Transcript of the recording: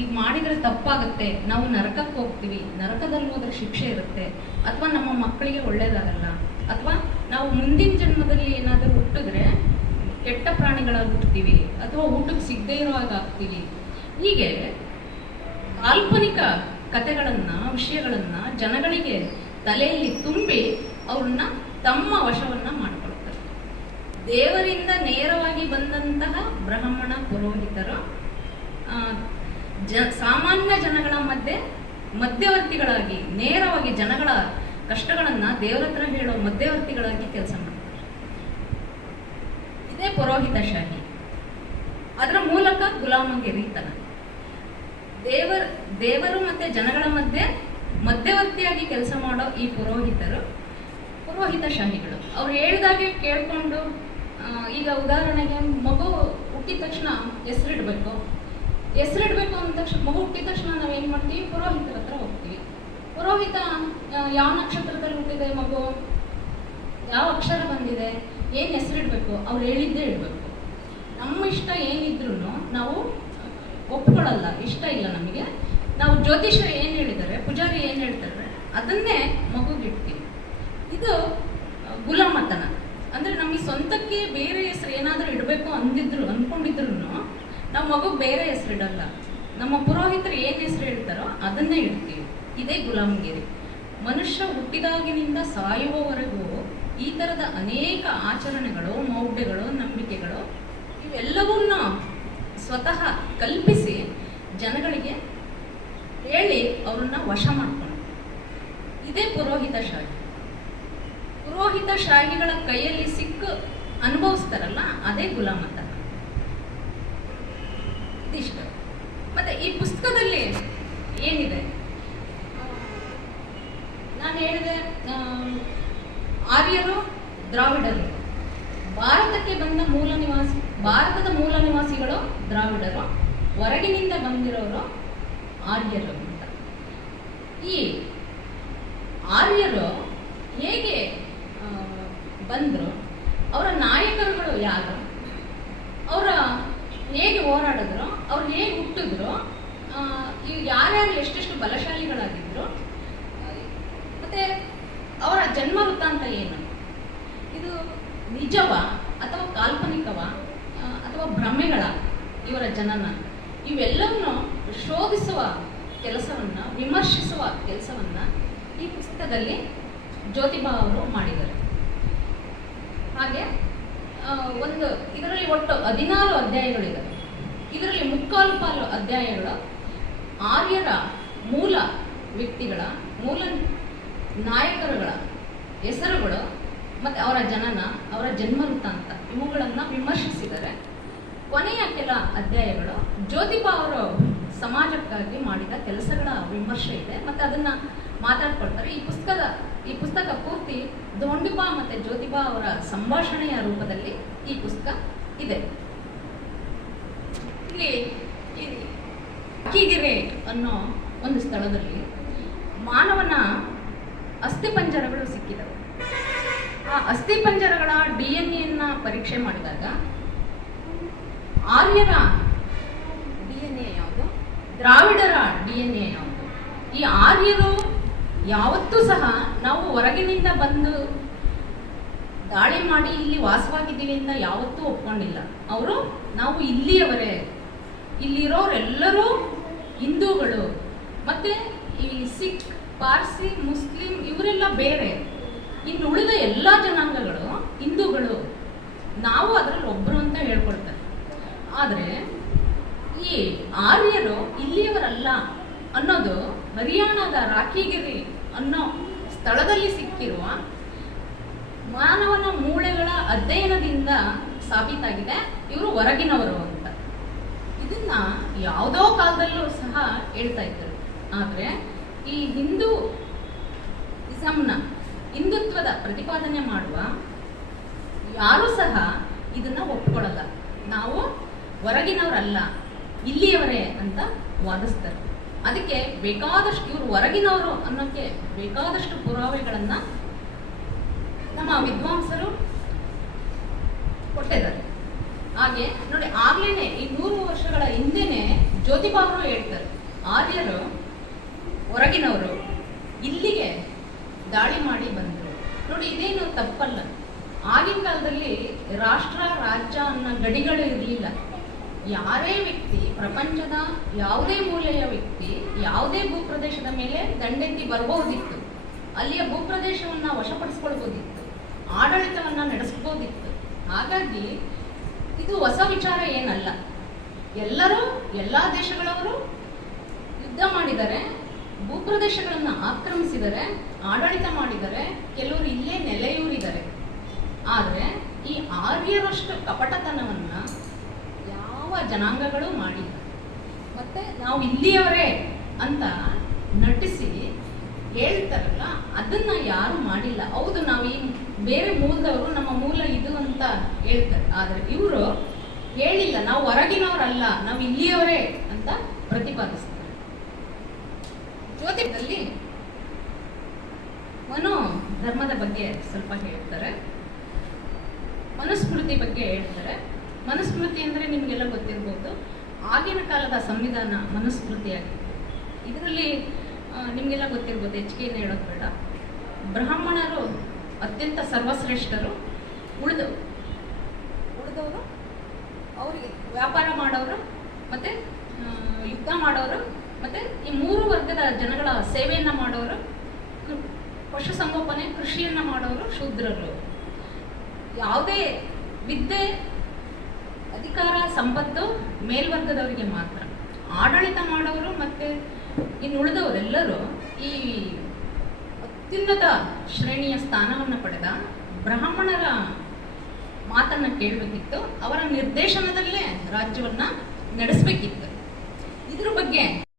ಈಗ ಮಾಡಿದ್ರೆ ತಪ್ಪಾಗುತ್ತೆ, ನಾವು ನರಕಕ್ಕೆ ಹೋಗ್ತೀವಿ, ನರಕದಲ್ಲಿ ಹೋದ್ರೆ ಶಿಕ್ಷೆ ಇರುತ್ತೆ, ಅಥವಾ ನಮ್ಮ ಮಕ್ಕಳಿಗೆ ಒಳ್ಳೇದಾಗಲ್ಲ, ಅಥವಾ ನಾವು ಮುಂದಿನ ಜನ್ಮದಲ್ಲಿ ಏನಾದರೂ ಹುಟ್ಟಿದ್ರೆ ಕೆಟ್ಟ ಪ್ರಾಣಿಗಳಾಗಿ ಹುಟ್ಟುತ್ತೀವಿ ಅಥವಾ ಊಟಕ್ಕೆ ಸಿಗದೇ ಇರೋ ಆಗ್ತೀವಿ. ಹೀಗೆ ಕಾಲ್ಪನಿಕ ಕಥೆಗಳನ್ನ, ವಿಷಯಗಳನ್ನ ಜನಗಳಿಗೆ ತಲೆಯಲ್ಲಿ ತುಂಬಿ ಅವ್ರನ್ನ ತಮ್ಮ ವಶವನ್ನ ಮಾಡಿಕೊಳ್ತಾರೆ. ದೇವರಿಂದ ನೇರವಾಗಿ ಬಂದಂತಹ ಬ್ರಾಹ್ಮಣ ಪುರೋಹಿತರು ಜ, ಸಾಮಾನ್ಯ ಜನಗಳ ಮಧ್ಯೆ, ಮಧ್ಯವರ್ತಿಗಳಾಗಿ, ನೇರವಾಗಿ ಜನಗಳ ಕಷ್ಟಗಳನ್ನ ದೇವರ ಹತ್ರ ಹೇಳೋ ಮಧ್ಯವರ್ತಿಗಳಾಗಿ ಕೆಲಸ ಮಾಡ್ತಾರೆ. ಇದೇ ಪುರೋಹಿತಶಾಹಿ. ಅದರ ಮೂಲಕ ಗುಲಾಮಗಿರಿತನ ದೇವರ, ದೇವರು ಮತ್ತೆ ಜನಗಳ ಮಧ್ಯೆ ಮಧ್ಯವರ್ತಿಯಾಗಿ ಕೆಲಸ ಮಾಡೋ ಈ ಪುರೋಹಿತರು ಶಾಹಿಗಳು ಅವ್ರು ಹೇಳಿದಾಗೆ ಕೇಳ್ಕೊಂಡು ಈಗ ಉದಾಹರಣೆಗೆ ಮಗು ಹುಟ್ಟಿದ ತಕ್ಷಣ ಹೆಸರಿಡ್ಬೇಕು. ಹೆಸರಿಡ್ಬೇಕು ಅಂದ ತಕ್ಷಣ, ಮಗು ಹುಟ್ಟಿದ ತಕ್ಷಣ ನಾವು ಏನು ಮಾಡ್ತೀವಿ? ಪುರೋಹಿತರ ಹತ್ರ ಹೋಗ್ತೀವಿ. ಪುರೋಹಿತ ಯಾವ ನಕ್ಷತ್ರದಲ್ಲಿ ಹುಟ್ಟಿದೆ ಮಗು? ಯಾವ ಅಕ್ಷರ ಬಂದಿದೆ? ಏನು ಹೆಸರಿಡ್ಬೇಕು? ಅವ್ರು ಹೇಳಿದ್ದೇ ಇಡಬೇಕು. ನಮ್ಮ ಇಷ್ಟ ಏನಿದ್ರು ನಾವು ಒಪ್ಕೊಳ್ಳಲ್ಲ, ಇಷ್ಟ ಇಲ್ಲ ನಮಗೆ. ನಾವು ಜ್ಯೋತಿಷ ಏನು ಹೇಳಿದ್ದಾರೆ, ಪೂಜಾರಿ ಏನು ಹೇಳ್ತಾರೆ, ಅದನ್ನೇ ಮಗುಗಿಡ್ತೀವಿ ಇದು ಗುಲಾಮತನ. ಅಂದರೆ ನಮಗೆ ಸ್ವಂತಕ್ಕೆ ಬೇರೆ ಹೆಸರು ಏನಾದರೂ ಇಡಬೇಕು ಅಂದಿದ್ರು ಅಂದ್ಕೊಂಡಿದ್ರು ನಾವು ಮಗು ಬೇರೆ ಹೆಸರು ಇಡಲ್ಲ ನಮ್ಮ ಪುರೋಹಿತರು ಏನು ಹೆಸರು ಹೇಳ್ತಾರೋ ಅದನ್ನೇ ಇಡ್ತೀವಿ. ಇದೇ ಗುಲಾಮಗಿರಿ. ಮನುಷ್ಯ ಹುಟ್ಟಿದಾಗಿನಿಂದ ಸಾಯುವವರೆಗೂ ಈ ಥರದ ಅನೇಕ ಆಚರಣೆಗಳು, ಮೌಢ್ಯಗಳು, ನಂಬಿಕೆಗಳು ಇವೆಲ್ಲವನ್ನ ಸ್ವತಃ ಕಲ್ಪಿಸಿ ಜನಗಳಿಗೆ ಹೇಳಿ ಅವ್ರನ್ನ ವಶ ಮಾಡ್ಕೊಂಡು ಇದೇ ಪುರೋಹಿತ ಶಾಹಿ. ಪುರೋಹಿತ ಶಾಹಿಗಳ ಕೈಯಲ್ಲಿ ಸಿಕ್ಕು ಅನುಭವಿಸ್ತಾರಲ್ಲ, ಅದೇ ಗುಲಾಮತ. ಇದಿಷ್ಟು ಮತ್ತೆ ಈ ಪುಸ್ತಕದಲ್ಲಿ ಏನಿದೆ? ನಾನು ಹೇಳಿದೆ ಆರ್ಯರು, ದ್ರಾವಿಡರು. ಭಾರತಕ್ಕೆ ಬಂದ ಮೂಲ ನಿವಾಸಿ, ಭಾರತದ ಮೂಲ ನಿವಾಸಿಗಳು ದ್ರಾವಿಡರು. ಹೊರಗಿನಿಂದ ಬಂದಿರೋರು ಆರ್ಯರು ಅಂತ. ಈ ಆರ್ಯರು ಹೇಗೆ ಬಂದ್ರು? ಅವರ ನಾಯಕರುಗಳು ಯಾರು? ಅವರ ಹೇಗೆ ಹೋರಾಡಿದ್ರು? ಅವ್ರು ಹೇಗೆ ಹುಟ್ಟಿದ್ರು? ಯಾರ್ಯಾರು ಎಷ್ಟೆಷ್ಟು ಬಲಶಾಲಿಗಳಾಗಿದ್ರು? ಮತ್ತೆ ಅವರ ಜನ್ಮ ವೃತ್ತಾಂತ ಏನು? ಇದು ನಿಜವ ಅಥವಾ ಕಾಲ್ಪನಿಕವ? ಅಥವಾ ಭ್ರಮೆಗಳ ಇವರ ಜನನ? ಇವೆಲ್ಲವನ್ನು ಶೋಧಿಸುವ ಕೆಲಸವನ್ನ, ವಿಮರ್ಶಿಸುವ ಕೆಲಸವನ್ನ ಈ ಪುಸ್ತಕದಲ್ಲಿ ಜ್ಯೋತಿಬಾ ಅವರು ಮಾಡಿದ್ದಾರೆ. ಹಾಗೆ ಒಂದು ಇದರಲ್ಲಿ ಒಟ್ಟು ಹದಿನಾರು ಅಧ್ಯಾಯಗಳಿವೆ. ಇದರಲ್ಲಿ ಮುಕ್ಕಾಲು ಪಾಲು ಅಧ್ಯಾಯಗಳು ಆರ್ಯರ ಮೂಲ ವ್ಯಕ್ತಿಗಳ, ಮೂಲ ನಾಯಕರುಗಳ ಹೆಸರುಗಳು ಮತ್ತು ಅವರ ಜನನ, ಅವರ ಜನ್ಮ ವೃತ್ತಾಂತ ಇವುಗಳನ್ನು ವಿಮರ್ಶಿಸಿದರೆ ಕೊನೆಯ ಕೆಲ ಅಧ್ಯಾಯಗಳು ಜ್ಯೋತಿಬಾ ಅವರು ಸಮಾಜಕ್ಕಾಗಿ ಮಾಡಿದ ಕೆಲಸಗಳ ವಿಮರ್ಶೆ ಇದೆ. ಮತ್ತು ಅದನ್ನು ಮಾತಾಡ್ಕೊಳ್ತಾರೆ. ಈ ಪುಸ್ತಕದ, ಈ ಪುಸ್ತಕ ಪೂರ್ತಿ ದೋಂಡಿಬಾ ಮತ್ತು ಜ್ಯೋತಿಬಾ ಅವರ ಸಂಭಾಷಣೆಯ ರೂಪದಲ್ಲಿ ಈ ಪುಸ್ತಕ ಇದೆ. ಇಲ್ಲಿ ಅಕ್ಕಿಗೆರೆ ಅನ್ನೋ ಒಂದು ಸ್ಥಳದಲ್ಲಿ ಮಾನವನ ಅಸ್ಥಿಪಂಜರಗಳು ಸಿಕ್ಕಿದವು. ಆ ಅಸ್ಥಿಪಂಜರಗಳ ಡಿ ಎನ್ ಎನ್ನ ಪರೀಕ್ಷೆ ಮಾಡಿದಾಗ ಆರ್ಯರ ಡಿ ಎನ್ ಎ ಯಾವುದು? ದ್ರಾವಿಡರ ಡಿ ಎನ್ ಎ ಯಾವುದು? ಈ ಆರ್ಯರು ಯಾವತ್ತೂ ಸಹ ನಾವು ಹೊರಗಿನಿಂದ ಬಂದು ದಾಳಿ ಮಾಡಿ ಇಲ್ಲಿ ವಾಸವಾಗಿದ್ದೀವಿ ಅಂತ ಯಾವತ್ತೂ ಒಪ್ಕೊಂಡಿಲ್ಲ. ಅವರು ನಾವು ಇಲ್ಲಿಯವರೇ ಇಲ್ಲಿರೋರೆಲ್ಲರೂ ಹಿಂದೂಗಳು. ಮತ್ತೆ ಈ ಸಿಖ್, ಪಾರ್ಸಿ, ಮುಸ್ಲಿಂ ಇವರೆಲ್ಲ ಬೇರೆ. ಇನ್ನು ಉಳಿದ ಎಲ್ಲ ಜನಾಂಗಗಳು ಹಿಂದೂಗಳು. ನಾವು ಅದರಲ್ಲಿ ಒಬ್ಬರು ಅಂತ ಹೇಳ್ಕೊಳ್ತಾರೆ. ಆದರೆ ಈ ಆರ್ಯರು ಇಲ್ಲಿಯವರಲ್ಲ ಅನ್ನೋದು ಹರಿಯಾಣದ ರಾಖಿಗಿರಿ ಅನ್ನೋ ಸ್ಥಳದಲ್ಲಿ ಸಿಕ್ಕಿರುವ ಮಾನವನ ಮೂಳೆಗಳ ಅಧ್ಯಯನದಿಂದ ಸಾಬೀತಾಗಿದೆ. ಇವರು ಹೊರಗಿನವರು ಇದನ್ನ ಯಾವುದೋ ಕಾಲದಲ್ಲೂ ಸಹ ಹೇಳ್ತಾ ಇದ್ದರು. ಆದರೆ ಈ ಹಿಂದೂ ಇಸಮ್ನ ಹಿಂದುತ್ವದ ಪ್ರತಿಪಾದನೆ ಮಾಡುವ ಯಾರೂ ಸಹ ಇದನ್ನ ಒಪ್ಕೊಳ್ಳಲ್ಲ. ನಾವು ಹೊರಗಿನವರಲ್ಲ, ಇಲ್ಲಿಯವರೇ ಅಂತ ವಾದಿಸ್ತಾರೆ. ಅದಕ್ಕೆ ಬೇಕಾದಷ್ಟು ಇವರು ಹೊರಗಿನವರು ಅನ್ನೋಕ್ಕೆ ಬೇಕಾದಷ್ಟು ಪುರಾವೆಗಳನ್ನ ನಮ್ಮ ವಿದ್ವಾಂಸರು ಕೊಟ್ಟಿದ್ದಾರೆ. ಹಾಗೆ ನೋಡಿ ಆಗ್ಲೇನೆ ಈ ನೂರು ವರ್ಷಗಳ ಹಿಂದೆನೆ ಜ್ಯೋತಿಬಾ ಅವರು ಹೇಳ್ತಾರೆ. ಆರ್ಯರು, ಹೊರಗಿನವರು ಇಲ್ಲಿಗೆ ದಾಳಿ ಮಾಡಿ ಬಂದರು. ನೋಡಿ ಇದೇನು ತಪ್ಪಲ್ಲ. ಆಗಿನ ಕಾಲದಲ್ಲಿ ರಾಷ್ಟ್ರ, ರಾಜ್ಯ ಅನ್ನೋ ಗಡಿಗಳು ಇರಲಿಲ್ಲ. ಯಾರೇ ವ್ಯಕ್ತಿ, ಪ್ರಪಂಚದ ಯಾವುದೇ ಮೂಲೆಯ ವ್ಯಕ್ತಿ, ಯಾವುದೇ ಭೂಪ್ರದೇಶದ ಮೇಲೆ ದಂಡೆತ್ತಿ ಬರಬಹುದಿತ್ತು. ಅಲ್ಲಿಯ ಭೂಪ್ರದೇಶವನ್ನು ವಶಪಡಿಸ್ಕೊಳ್ಬೋದಿತ್ತು. ಆಡಳಿತವನ್ನು ನಡೆಸ್ಬೋದಿತ್ತು. ಹಾಗಾಗಿ ಇದು ಹೊಸ ವಿಚಾರ ಏನಲ್ಲ. ಎಲ್ಲರೂ, ಎಲ್ಲ ದೇಶಗಳವರು ಯುದ್ಧ ಮಾಡಿದರೆ, ಭೂಪ್ರದೇಶಗಳನ್ನು ಆಕ್ರಮಿಸಿದರೆ, ಆಡಳಿತ ಮಾಡಿದರೆ, ಕೆಲವರು ಇಲ್ಲೇ ನೆಲೆಯೂರಿದ್ದಾರೆ ಆದರೆ, ಈ ಆರ್ಯರಷ್ಟು ಕಪಟತನವನ್ನ ಯಾವ ಜನಾಂಗಗಳು ಮಾಡಿಲ್ಲ. ಮತ್ತೆ ನಾವು ಇಲ್ಲಿಯವರೇ ಅಂತ ನಟಿಸಿ ಹೇಳ್ತಾರಲ್ಲ, ಅದನ್ನ ಯಾರು ಮಾಡಿಲ್ಲ. ಹೌದು ನಾವು ಈ ಬೇರೆ ಮೂಲದವರು ನಮ್ಮ ಮೂಲ ಇದು ಅಂತ ಹೇಳ್ತಾರೆ. ಆದರೆ ಇವರು ಹೇಳಿಲ್ಲ, ನಾವು ಹೊರಗಿನವರಲ್ಲ, ನಾವು ಇಲ್ಲಿಯವರೇ ಅಂತ ಪ್ರತಿಪಾದಿಸ್ತಾರೆ. ಜ್ಯೋತಿಷದಲ್ಲಿ ಮನೋ ಧರ್ಮದ ಬಗ್ಗೆ ಸ್ವಲ್ಪ ಹೇಳ್ತಾರೆ. ಮನುಸ್ಮೃತಿ ಬಗ್ಗೆ ಹೇಳ್ತಾರೆ. ಮನುಸ್ಮೃತಿ ಅಂದರೆ ನಿಮಗೆಲ್ಲ ಗೊತ್ತಿರ್ಬೋದು, ಆಗಿನ ಕಾಲದ ಸಂವಿಧಾನ ಮನುಸ್ಮೃತಿಯಾಗಿತ್ತು ಇದರಲ್ಲಿ ನಿಮಗೆಲ್ಲ ಗೊತ್ತಿರ್ಬೋದು ಹೆಚ್ಚಿಗೆ ಹೇಳೋದು ಬೇಡ. ಬ್ರಾಹ್ಮಣರು ಅತ್ಯಂತ ಸರ್ವಶ್ರೇಷ್ಠರು. ಉಳಿದು ಉಳಿದವರು ಅವರಿಗೆ ವ್ಯಾಪಾರ ಮಾಡೋರು ಮತ್ತೆ ಯುದ್ಧ ಮಾಡೋರು ಮತ್ತೆ ಈ ಮೂರು ವರ್ಗದ ಜನಗಳ ಸೇವೆಯನ್ನು ಮಾಡೋರು ಪಶುಸಂಗೋಪನೆ ಕೃಷಿಯನ್ನು ಮಾಡೋರು ಶೂದ್ರರು. ಯಾವುದೇ ವಿದ್ಯೆ, ಅಧಿಕಾರ, ಸಂಪತ್ತು ಮೇಲ್ವರ್ಗದವರಿಗೆ ಮಾತ್ರ. ಆಡಳಿತ ಮಾಡೋರು ಮತ್ತೆ ಇನ್ನು ಉಳಿದವರೆಲ್ಲರೂ ಈ ಅತ್ಯುನ್ನತ ಶ್ರೇಣಿಯ ಸ್ಥಾನವನ್ನು ಪಡೆದ ಬ್ರಾಹ್ಮಣರ ಮಾತನ್ನು ಕೇಳಬೇಕಿತ್ತು. ಅವರ ನಿರ್ದೇಶನದಲ್ಲೇ ರಾಜ್ಯವನ್ನ ನಡೆಸಬೇಕಿತ್ತು. ಇದ್ರ ಬಗ್ಗೆ